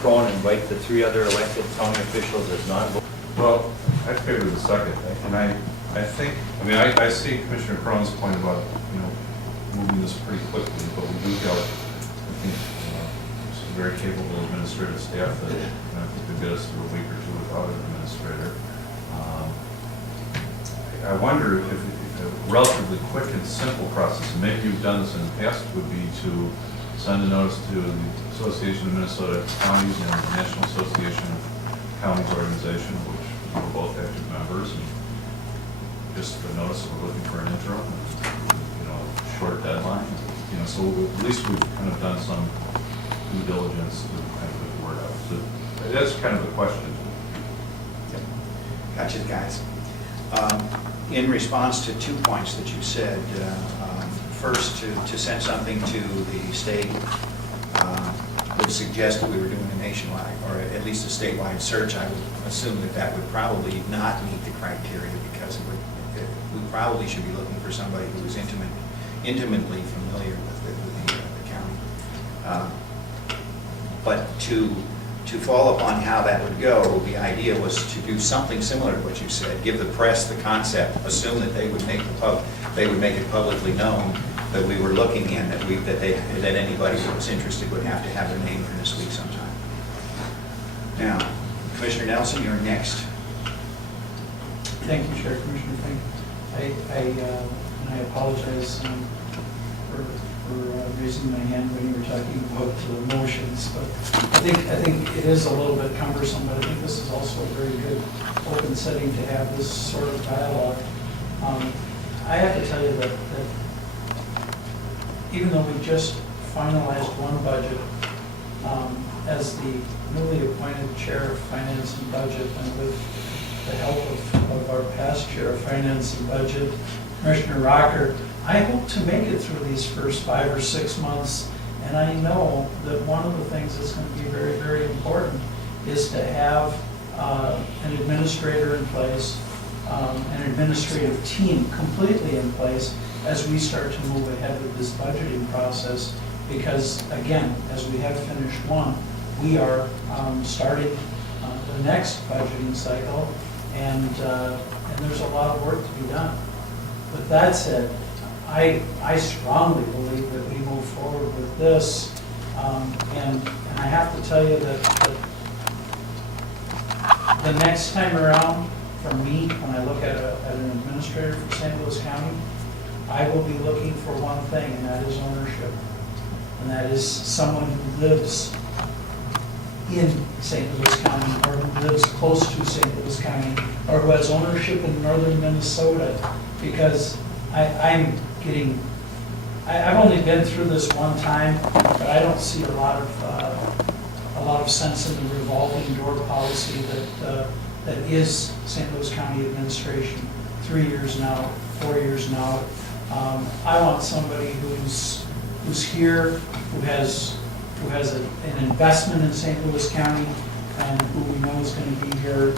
Go and invite the three other elected county officials as non-voting. Well, I favor the second, and I think, I see Commissioner Cron's point about, moving this pretty quickly, but we do have, I think, some very capable administrative staff that, I think could get us through a week or two without an administrator. I wonder if a relatively quick and simple process, and maybe you've done this in the past, would be to send a notice to the Association of Minnesota Counties and the National Association of Counties Organization, which we're both active members, and just a notice that we're looking for an interim, short deadline. So at least we've kind of done some due diligence to kind of get the word out. So that's kind of the question. Yep. Gotcha, guys. In response to 2 points that you said, first, to send something to the state would suggest that we were doing a nationwide, or at least a statewide search. I would assume that that would probably not meet the criteria, because we probably should be looking for somebody who is intimately familiar with the county. But to follow up on how that would go, the idea was to do something similar to what you said. Give the press the concept, assume that they would make it publicly known that we were looking in, that anybody who was interested would have to have their name in this week sometime. Now, Commissioner Nelson, you're next. Thank you, Chair. Commissioner Fink. I apologize for raising my hand when you were talking about the motions, but I think it is a little bit cumbersome, but I think this is also a very good open setting to have this sort of dialogue. I have to tell you that even though we just finalized one budget, as the newly appointed Chair of Finance and Budget, and with the help of our past Chair of Finance and Budget, Commissioner Rocker, I hope to make it through these first 5 or 6 months, and I know that one of the things that's going to be very, very important is to have an administrator in place, an administrative team completely in place as we start to move ahead with this budgeting process, because again, as we have finished one, we are starting the next budgeting cycle, and there's a lot of work to be done. With that said, I strongly believe that we move forward with this, and I have to tell you that the next time around, for me, when I look at an administrator for St. Louis County, I will be looking for one thing, and that is ownership. And that is someone who lives in St. Louis County, or who lives close to St. Louis County, or who has ownership in northern Minnesota, because I've only been through this one time, but I don't see a lot of sense in the revolving door policy that is St. Louis County administration. 3 years now, 4 years now. I want somebody who's here, who has an investment in St. Louis County, and who we know is going to be here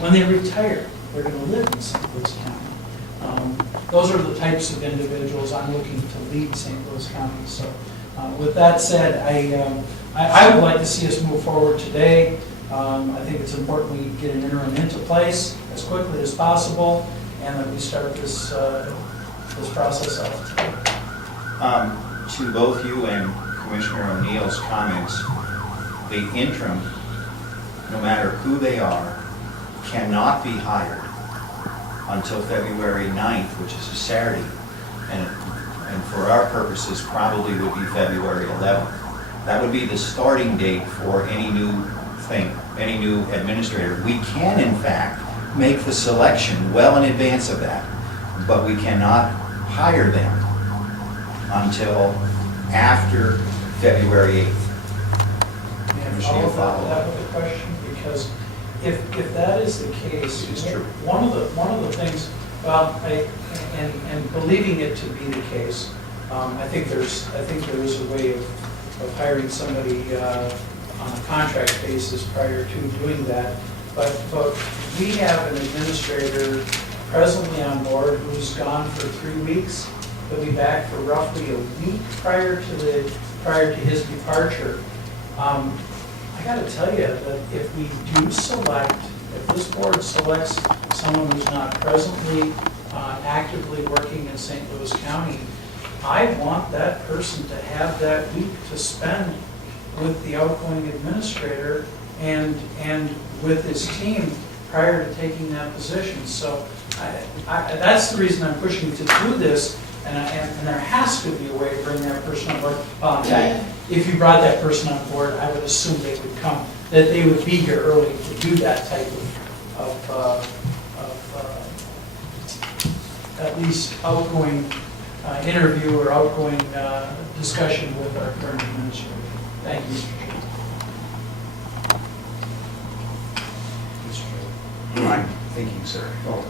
when they retire. They're going to live in St. Louis County. Those are the types of individuals I'm looking to lead St. Louis County. So with that said, I would like to see us move forward today. I think it's important we get an interim into place as quickly as possible, and that we start this process off today. To both you and Commissioner O'Neill's comments, the interim, no matter who they are, cannot be hired until February 9th, which is a Saturday, and for our purposes probably would be February 11th. That would be the starting date for any new administrator. We can, in fact, make the selection well in advance of that, but we cannot hire them until after February 8th. And follow that with a question, because if that is the case, one of the things, well, and believing it to be the case, I think there is a way of hiring somebody on a contract basis prior to doing that. But we have an administrator presently on board who's gone for 3 weeks. He'll be back for roughly a week prior to his departure. I gotta tell you that if we do select, if this board selects someone who's not presently actively working in St. Louis County, I want that person to have that week to spend with the outgoing administrator and with his team prior to taking that position. So that's the reason I'm pushing to do this, and there has to be a way to bring that person on board. In fact, if you brought that person on board, I would assume they would come, that they would be here early to do that type of at least outgoing interview or outgoing discussion with our current administrator. Thank you, Mr. Chairman. I'm thinking, sir. Oh,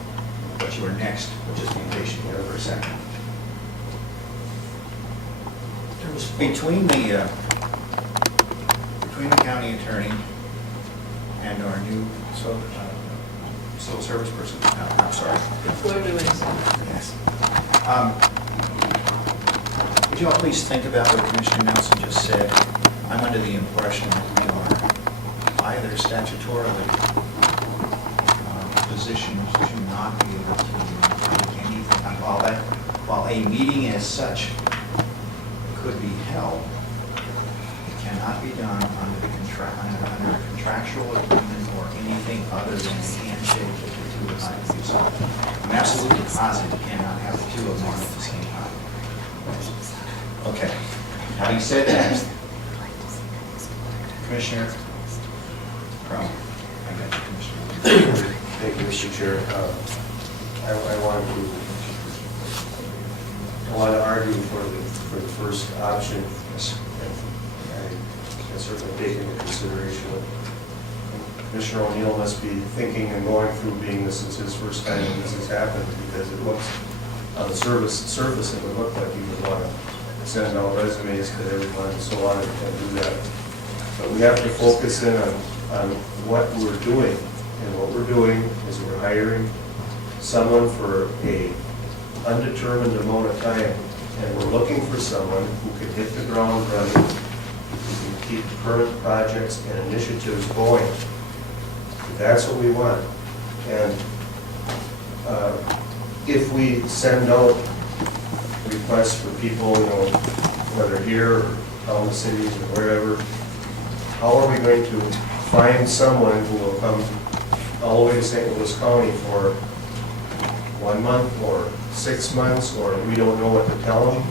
but you were next, but just be patient here for a second. There was Between the county attorney and our new civil service person, I'm sorry. Yes. Would you all please think about what Commissioner Nelson just said? I'm under the impression that we are either statutorily positioned to not be able to do anything. While a meeting as such could be held, it cannot be done under a contractual agreement or anything other than a handshake that the two of us do. So I'm absolutely positive you cannot have the two of them on at the same time. Okay. Having said that, Commissioner Crum, I got you, Commissioner. Thank you, Mr. Chair. I want to argue for the first option. Yes. I certainly take into consideration what Commissioner O'Neill must be thinking and going through, being this is his first time that this has happened, because it looks, on the surface, it would look like you would want to send out resumes to everyone and so on, and do that. But we have to focus in on what we're doing. And what we're doing is we're hiring someone for a undetermined amount of time. And we're looking for someone who can hit the ground running, who can keep current projects and initiatives going. That's what we want. And if we send out requests for people, whether here or out in the cities or wherever, how are we going to find someone who will come all the way to St. Louis County for 1 month or 6 months, or we don't know what to tell them,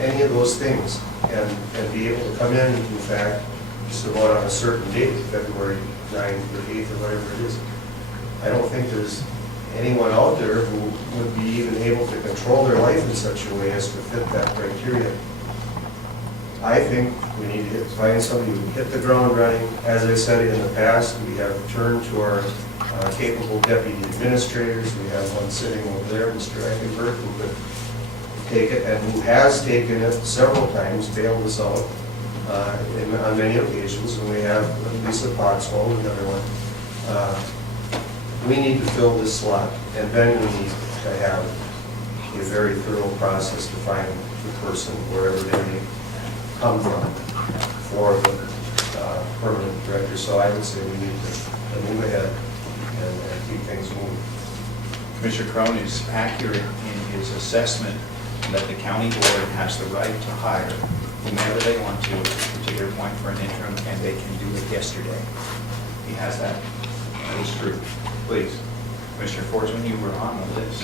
any of those things, and be able to come in fact, just about on a certain date, February 9th or 8th or whatever it is. I don't think there's anyone out there who would be even able to control their life in such a way as to fit that criteria. I think we need to find somebody who can hit the ground running. As I said in the past, we have turned to our capable deputy administrators. We have one sitting over there, Mr. Eichenberg, who could take it and who has taken it several times, bailed us out on many occasions. And we have Lisa Pottswell, another one. We need to fill this slot, and then we need to have a very thorough process to find the person wherever they may come from for the permanent director. So I would say we need to move ahead and keep things moving. Commissioner Crone is accurate in his assessment that the county board has the right to hire whomever they want to at a particular point for an interim, and they can do it yesterday. He has that. That is true. Please. Commissioner Forsman, you were on the list.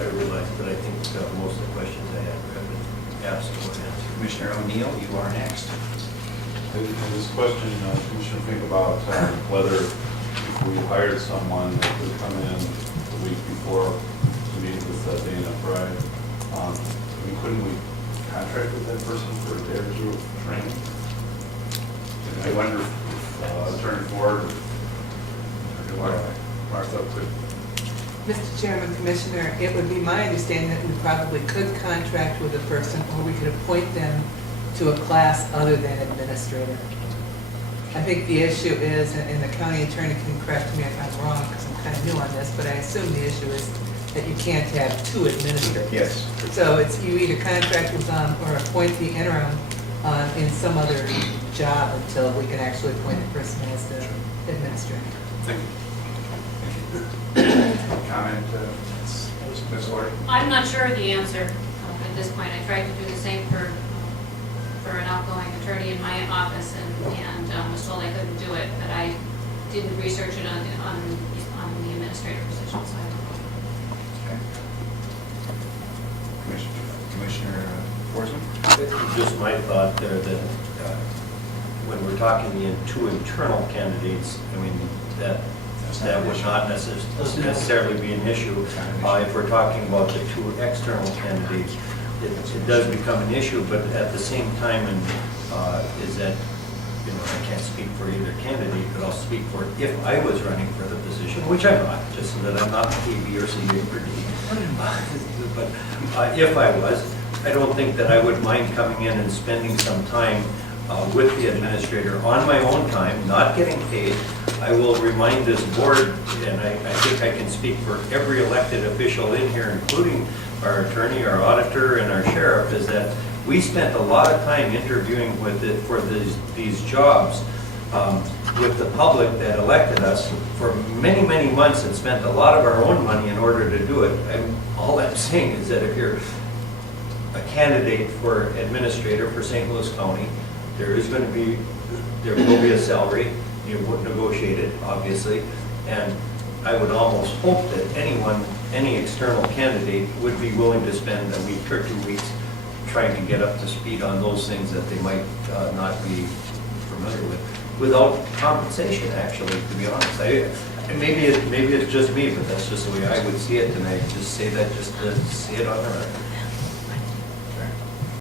I realize, but I think most of the questions I have been asked or answered. Commissioner O'Neill, you are next. In this question, Commissioner, think about whether if we hired someone that would come in the week before to meet with Dana Fry, couldn't we contract with that person for a day or two of training? And I wonder if Attorney Ford or Martha could. Mr. Chairman, Commissioner, it would be my understanding that we probably could contract with a person, or we could appoint them to a class other than administrator. I think the issue is, and the county attorney can correct me if I'm wrong, because I'm kind of new on this, but I assume the issue is that you can't have two administrators. Yes. So it's you either contract with them or appoint the interim in some other job until we can actually appoint a person as the administrator. Comment, Ms. Lord? I'm not sure of the answer at this point. I tried to do the same for an outgoing attorney in my office and was told I couldn't do it, but I didn't research it on the administrator position, so I don't know. Commissioner Forsman? Just my thought there that when we're talking the two internal candidates, I mean, that would not necessarily be an issue. If we're talking about the two external candidates, it does become an issue, but at the same time, is that, you know, I can't speak for either candidate, but I'll speak for if I was running for the position, which I'm not, just so that I'm not A, B, or C, or D. But if I was, I don't think that I would mind coming in and spending some time with the administrator on my own time, not getting paid. I will remind this board, and I think I can speak for every elected official in here, including our attorney, our auditor, and our sheriff, is that we spent a lot of time interviewing for these jobs with the public that elected us for many, many months and spent a lot of our own money in order to do it. All I'm saying is that if you're a candidate for administrator for St. Louis County, there will be a salary. You would negotiate it, obviously, and I would almost hope that any external candidate would be willing to spend a week or 2 weeks trying to get up to speed on those things that they might not be familiar with, without compensation, actually, to be honest. Maybe it's just me, but that's just the way I would see it, and I just say that just to see it on the record.